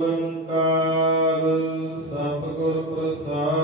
ਓੰਕਾਰ ਸਤਿਗੁਰ ਪ੍ਰਸਾਦ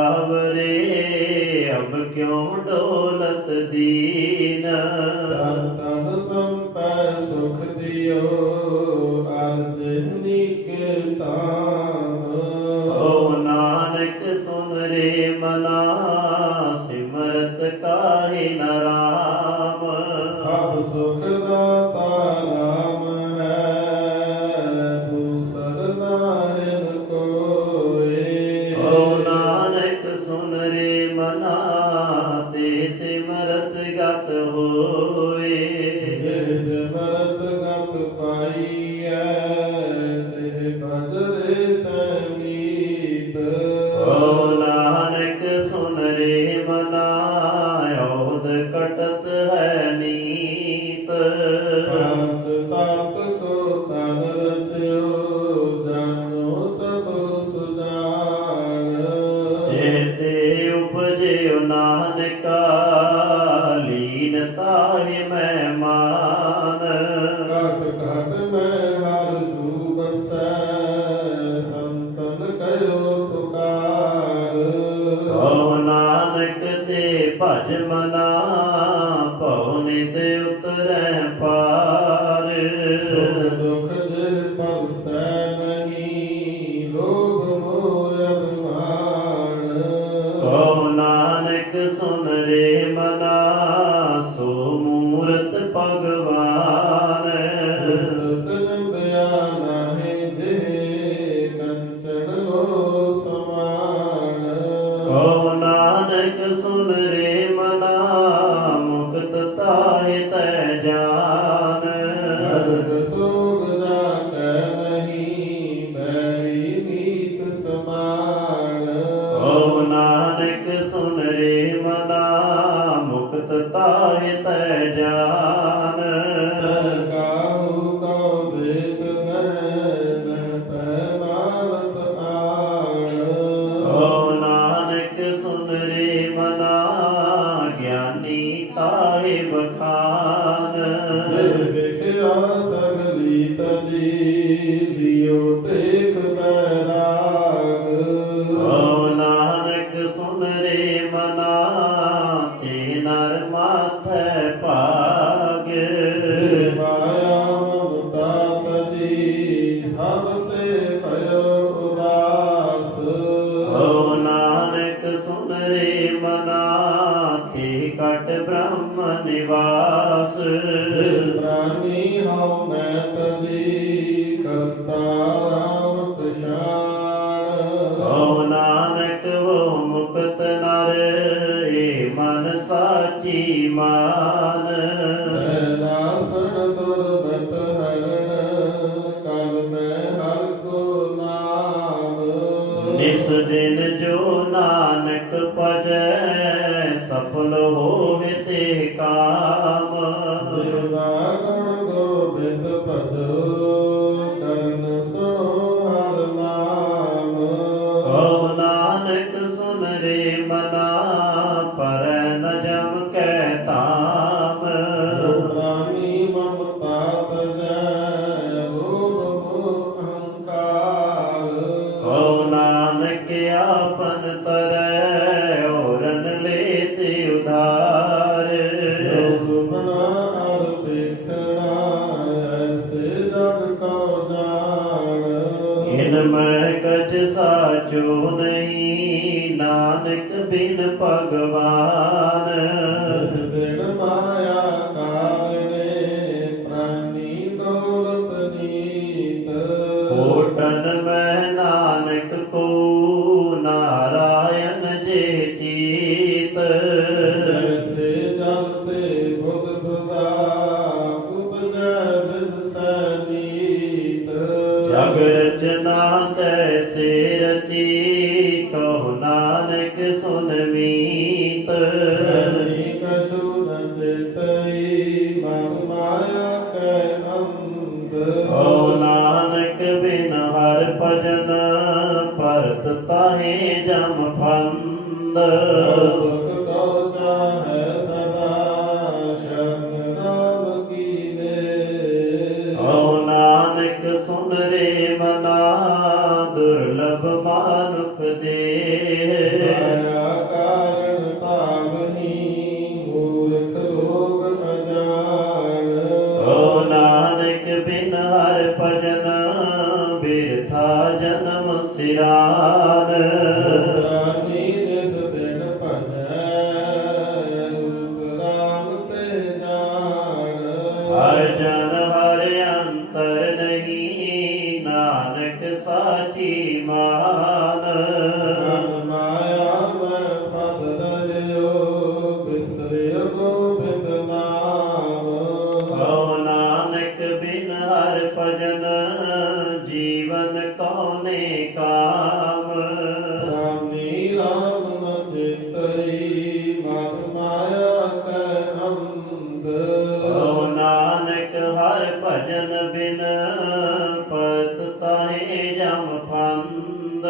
ਸਾਵਰੇ ਅਬ ਕਿਉਂ ਡੋਲਤ ਦੀਨ? পারে ਸੁਨ ਰੇ ਮਨਾ ਗਿਆਨੀ ਤਾਏ ਬਖਾਨ। ਵੇਖਿਆ ਸਗਲੀ ਤਜੀ ਕਟ ਬ੍ਰਹਮ ਨਿਵਾਸ। ਬ੍ਰਹਮੀ ਹਉ ਮੈਂ ਤਜੀ ਕਰਤਾ ਰਾਮ ਪਛਾਣ ਹਉ ਨਾਨਕ ਵੋ ਮੁਕਤ ਨਰ ਏ ਮਨ ਸਾਚੀ ਮਾਨ। ਇਸ ਦਿਨ ਜੋ ਨਾਨਕ ਭਜੈ ਮੀਤ ਅਨੇਕ ਸੁਨ ਚਿਤਈ ਮਨ ਮਾਇਆ ਕੈ ਅੰਧ। ਓ ਨਾਨਕ ਬਿਨ ਹਰ ਭਜਨ ਪਰਤ ਤਾਹੇ ਜਮ ਫੰਦ। ਸੁਖ ਤਉ ਚਾਹੈ ਸਦਾ ਸ਼ਰਨ ਨਾਮ ਕੀਨੇ। ਓ ਨਾਨਕ ਸੁਨ ਰੇ ਮਨਾ ਦੁਰਲਭ ਮਾਨੁਖ ਦੇ। ਨਾਨਕ ਸਾਚੀ ਮਾਨ। ਹਰ ਭਜਨ ਬਿਨ ਪਤ ਤਾਹੇ ਜਮ ਫੰਦ।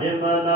Yeah.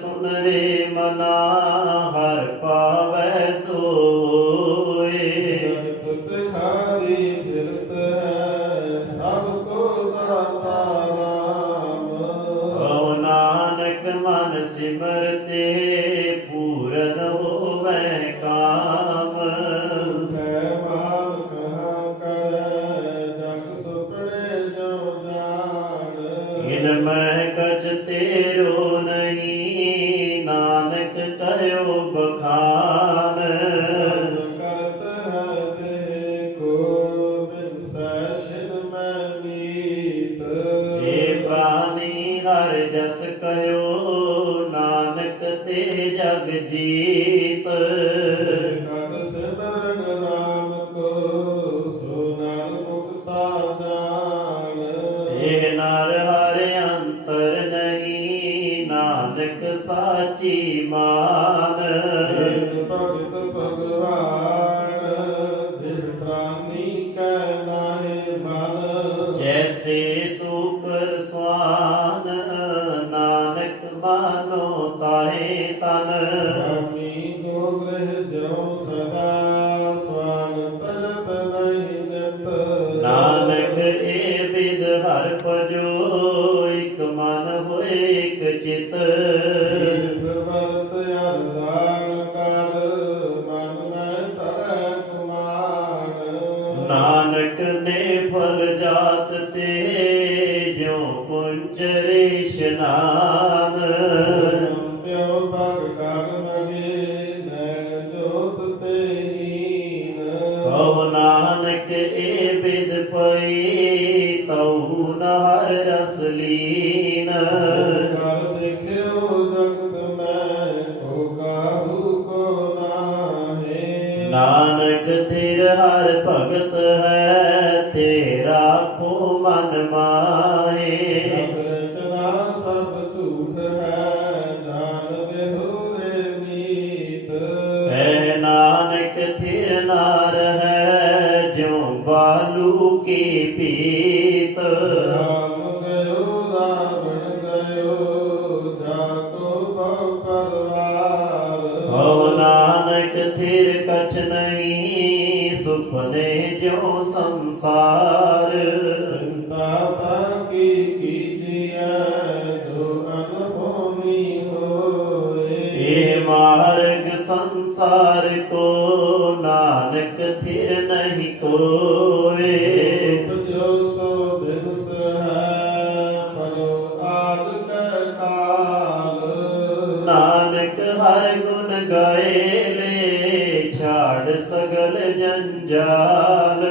ਸੁਨ ਰੇ गिन महकच तेरो न ਸੰਸਾਰ ਕੋ ਨਾਨਕ ਥਿਰ ਨਹੀਂ ਕੋਏ ਨਾਨਕ ਹਰ ਗੁਣ ਗਾਏ ਸਗਲ ਜੰਜਾਲ।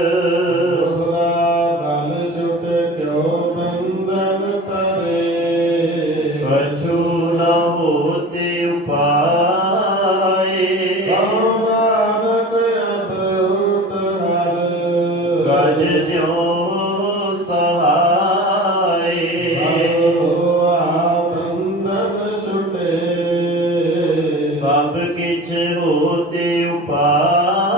teu Pai.